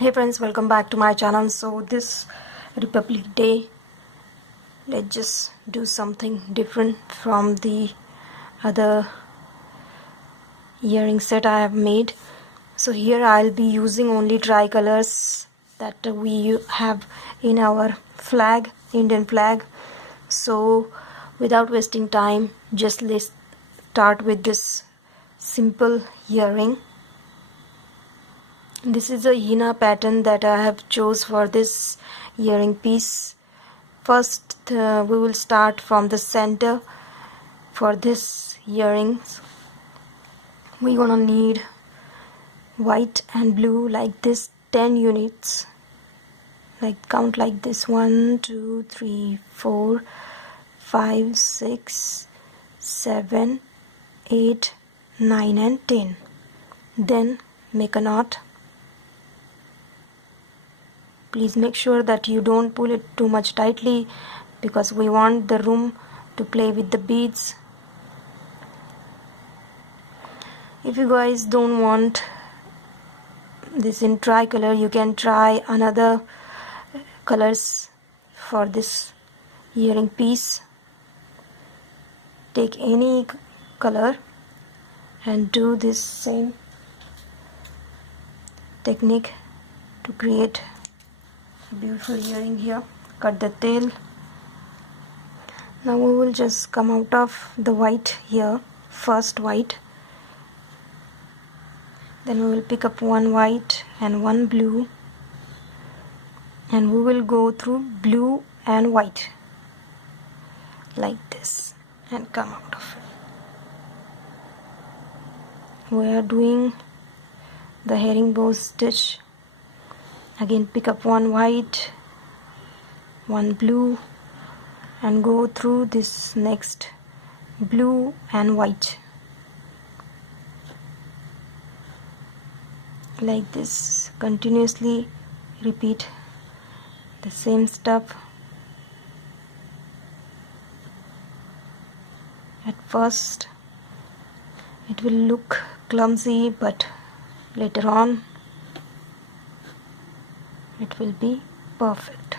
Hey friends, welcome back to my channel. So this Republic Day, let's just do something different from the other earring set I have made. So here I'll be using only tricolors that we have in our flag, Indian flag. So without wasting time, just let's start with this simple earring. This is a henna pattern that I have chose for this earring piece. First we will start from the center. For this earrings we're gonna need white and blue like this 10 units, like count like this 1 2 3 4 5 6 7 8 9 and 10. Then make a knot. Please make sure that you don't pull it too much tightly because we want the room to play with the beads. If you guys don't want this in tricolor, you can try another colors for this earring piece. Take any color and do this same technique to create beautiful earring here. Cut the tail. Now we will just come out of the white here, first white, then we will pick up one white and one blue, and we will go through blue and white like this and come out of it. We are doing the herringbone stitch. Again pick up one white, one blue, and go through this next blue and white like this. Continuously repeat the same step. At first it will look clumsy, but later on it will be perfect.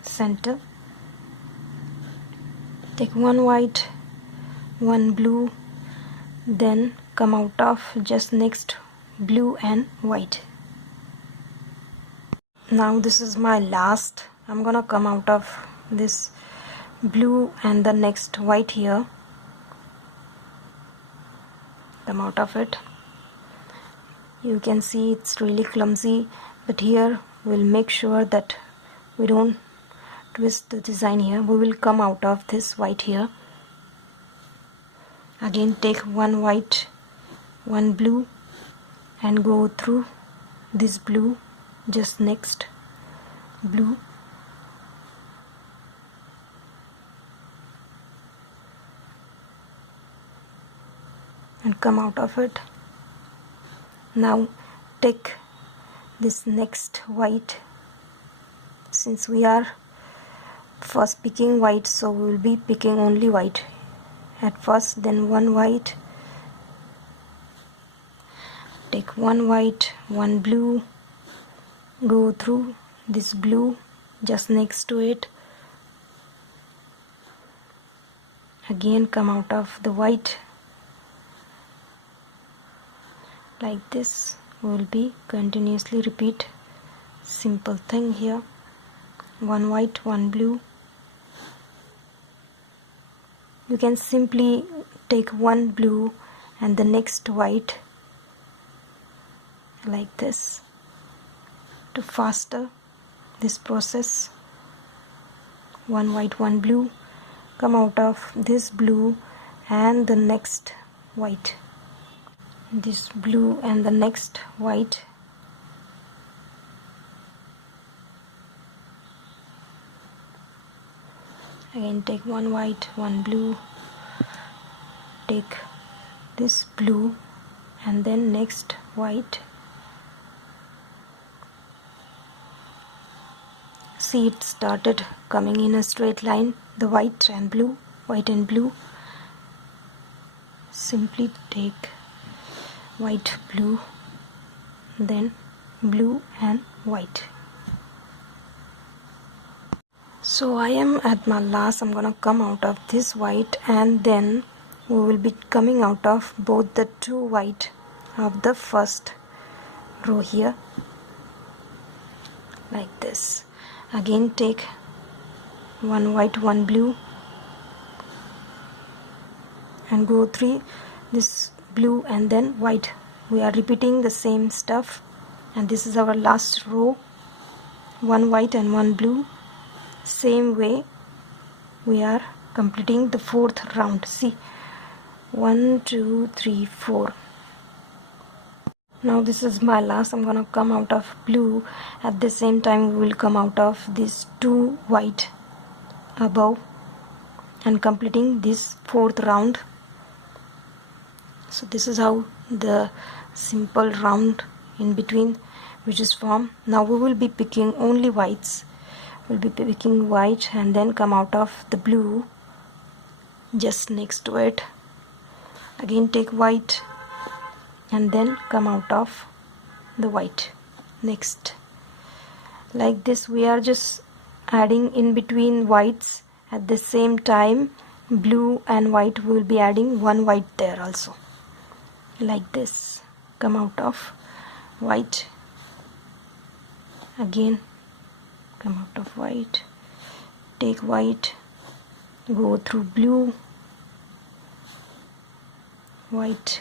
Center, take one white, one blue, then come out of just next blue and white. Now this is my last. I'm gonna come out of this blue and the next white here. Come out of it. You can see it's really clumsy, but here we'll make sure that we don't twist the design here. We will come out of this white here. Again take one white, one blue, and go through this blue, just next blue, and come out of it. Now take this next white. Since we are first picking white, so we will be picking only white at first. Then one white, take one white, one blue, go through this blue just next to it. Again come out of the white like this. We will be continuously repeat simple thing here. One white, one blue. You can simply take one blue and the next white like this to faster this process. One white, one blue, come out of this blue and the next white, this blue and the next white. Again take one white, one blue, take this blue and then next white. See, it started coming in a straight line, the white and blue, white and blue. Simply take white, blue, then blue and white. So I am at my last. I'm gonna come out of this white, and then we will be coming out of both the two white of the first row here, like this. Again take one white, one blue, and go through this blue and then white. We are repeating the same stuff, and this is our last row. One white and one blue. Same way we are completing the fourth round. See, 1 2 3 4. Now this is my last. I'm gonna come out of blue. At the same time we will come out of these two white above and completing this fourth round. So this is how the simple round in between which is formed. Now we will be picking only whites. We'll be picking white and then come out of the blue just next to it. Again take white and then come out of the white next. Like this we are just adding in between whites. At the same time blue and white will be adding one white there also. Like this, come out of white, again come out of white, take white, go through blue, white,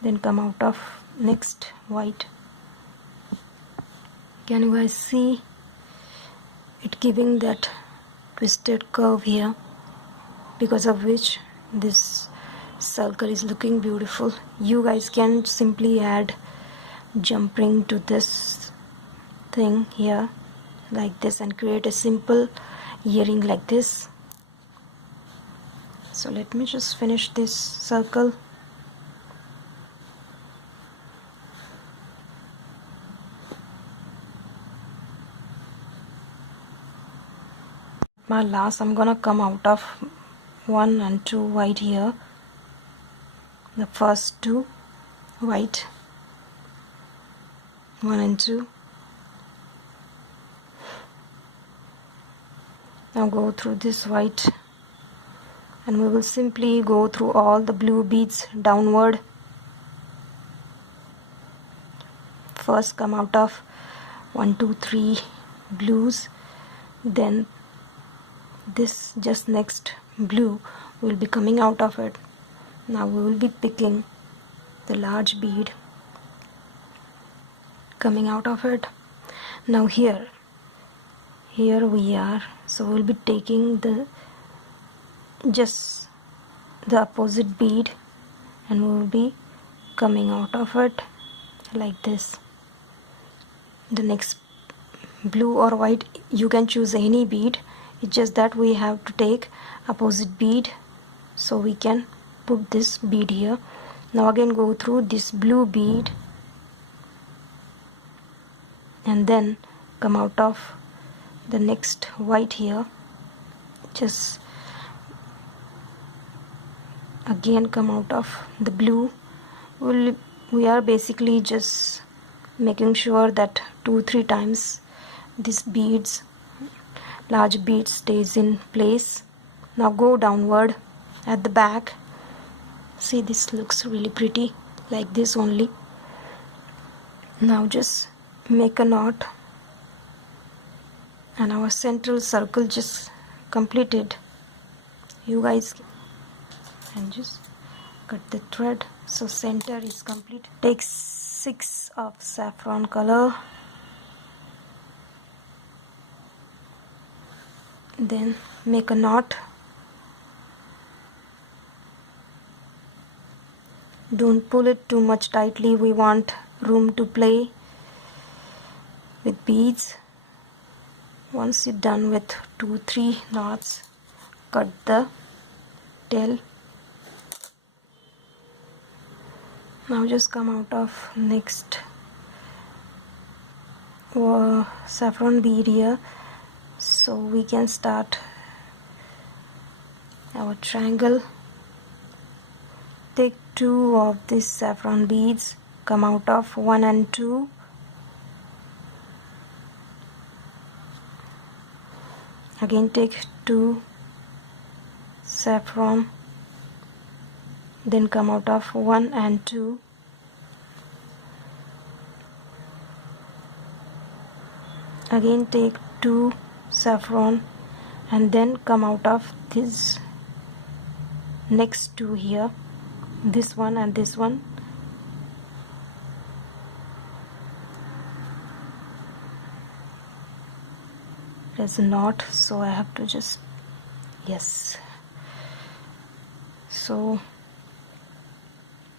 then come out of next white. Can you guys see it giving that twisted curve here, because of which this circle is looking beautiful. You guys can simply add jump ring to this thing here like this and create a simple earring like this. So let me just finish this circle. My last, I'm gonna come out of 1 and 2 white here. The first two white, 1 and 2. Now go through this white and we will simply go through all the blue beads downward. First come out of 1 2 3 blues, then this just next blue will be coming out of it. Now we will be picking the large bead coming out of it. Now here we are, so we'll be taking the just the opposite bead and we will be coming out of it like this. The next blue or white, you can choose any bead, it's just that we have to take opposite bead so we can put this bead here. Now again go through this blue bead and then come out of the next white here. Just again come out of the blue. We are basically just making sure that 2-3 times this beads, large bead stays in place. Now go downward at the back. See, this looks really pretty like this only. Now just make a knot and our central circle just completed. You guys can just cut the thread so center is complete. Take 6 of saffron color, then make a knot. Don't pull it too much tightly, we want room to play with beads. Once you're done with 2-3 knots, cut the tail. Now just come out of next saffron bead here, so we can start our triangle. Take 2 of these saffron beads, come out of 1 and 2, Again take 2 saffron, then come out of 1 and 2. Again take 2 saffron and then come out of this next 2 here, this one and this one. There's a knot, so I have to just, yes, so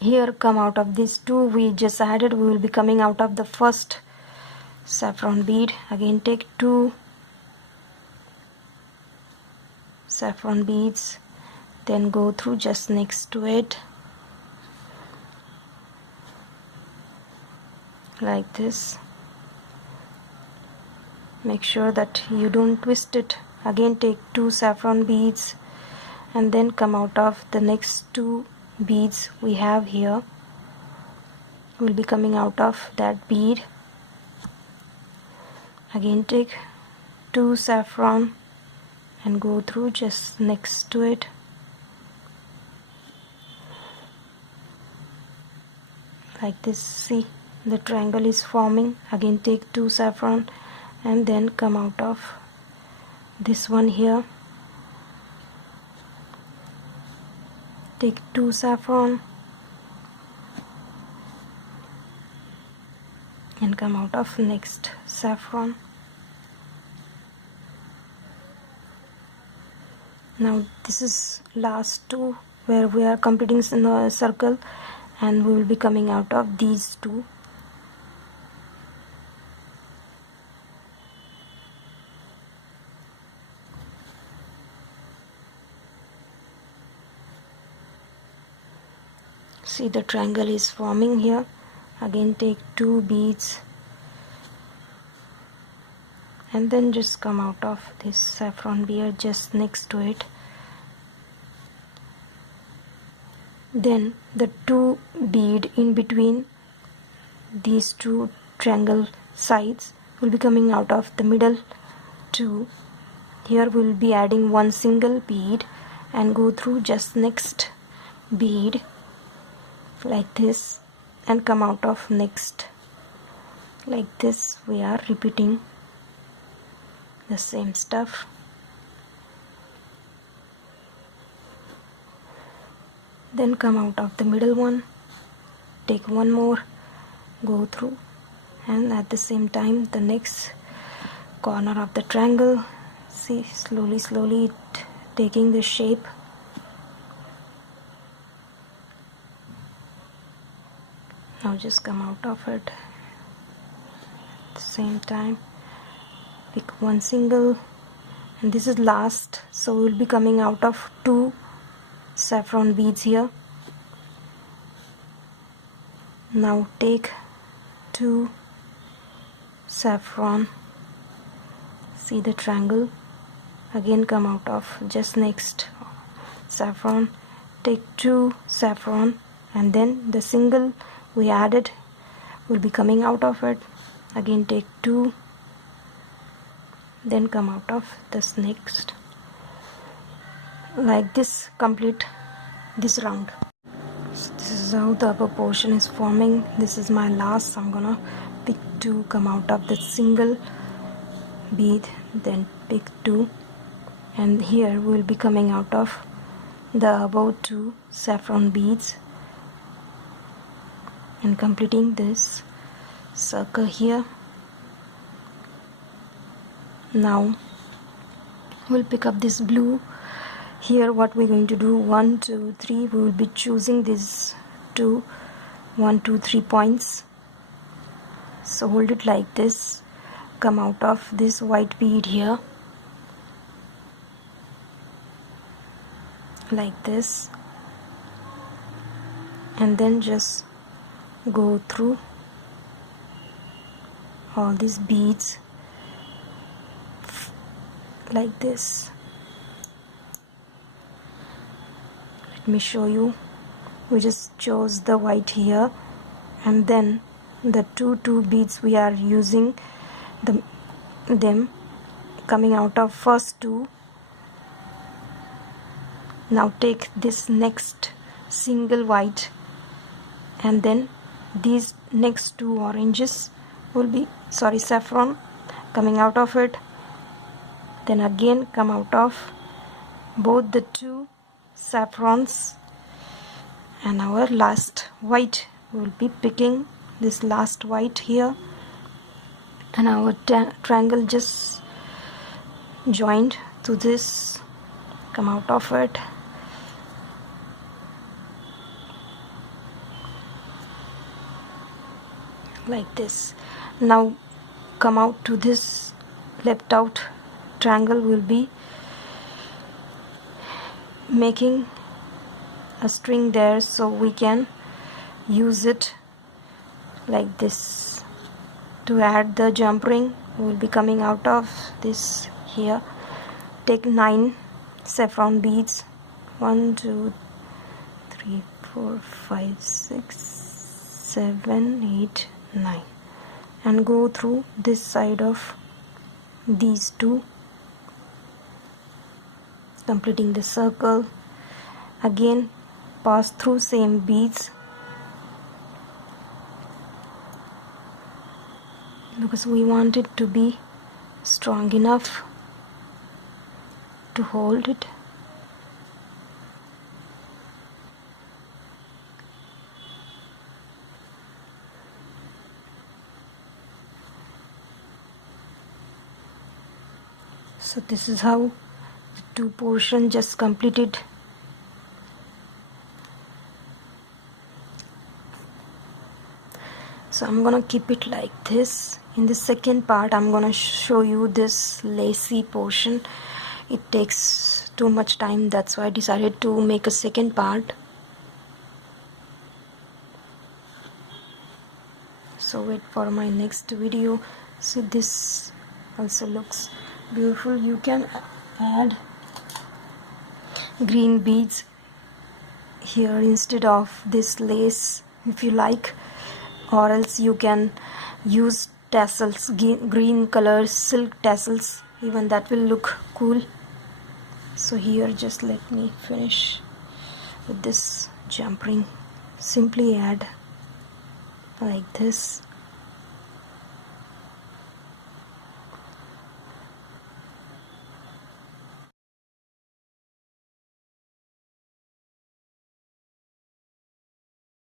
here come out of these 2 we just added, we will be coming out of the first saffron bead. Again take 2 saffron beads, then go through just next to it like this. Make sure that you don't twist it. Again take 2 saffron beads and then come out of the next 2 beads we have here. We'll be coming out of that bead. Again take 2 saffron and go through just next to it like this. See, the triangle is forming. Again take 2 saffron and then come out of this one here. Take 2 saffron and come out of next saffron. Now this is last 2 where we are completing in a circle, and we will be coming out of these 2. See, the triangle is forming here. Again take 2 beads and then just come out of this saffron bead just next to it. Then the 2 bead in between these 2 triangle sides will be coming out of the middle 2. Here we will be adding 1 single bead and go through just next bead like this and come out of next like this. We are repeating the same stuff. Then come out of the middle one, take 1 more, go through, and at the same time the next corner of the triangle. See, slowly it taking the shape. Now just come out of it at the same time, pick 1 single, and this is last, so we'll be coming out of 2 saffron beads here. Now take 2 saffron, see the triangle, again come out of just next saffron, take 2 saffron and then the single we added will be coming out of it. Again take 2, then come out of this next like this. Complete this round. So this is how the upper portion is forming. This is my last, so I'm gonna pick 2, come out of the single bead, then pick 2, and here we will be coming out of the above 2 saffron beads and completing this circle here. Now we'll pick up this blue. Here what we're going to do, 1 2 3, we will be choosing these 2 1 2 3 points. So hold it like this, come out of this white bead here like this, and then just go through all these beads like this. Let me show you. We just chose the white here, and then the two beads we are using them coming out of first two. Now take this next single white, and then these next two oranges will be saffron coming out of it. Then again come out of both the two saffrons, and our last white, we will be picking this last white here, and our triangle just joined to this, come out of it. Like this. Now come out to this left out triangle, will be making a string there, so we can use it like this to add the jump ring. We will be coming out of this here. Take 9 saffron beads, 1 2 3 4 5 6 7 8 9, and go through this side of these two, completing the circle. Again pass through same beads, because we want it to be strong enough to hold it. So this is how the two portions just completed. So I'm gonna keep it like this. In the second part I'm gonna show you this lacy portion. It takes too much time, that's why I decided to make a second part. So wait for my next video. So this also looks beautiful. You can add green beads here instead of this lace if you like, or else you can use tassels, green color silk tassels, even that will look cool. So here just let me finish with this jump ring. Simply add like this.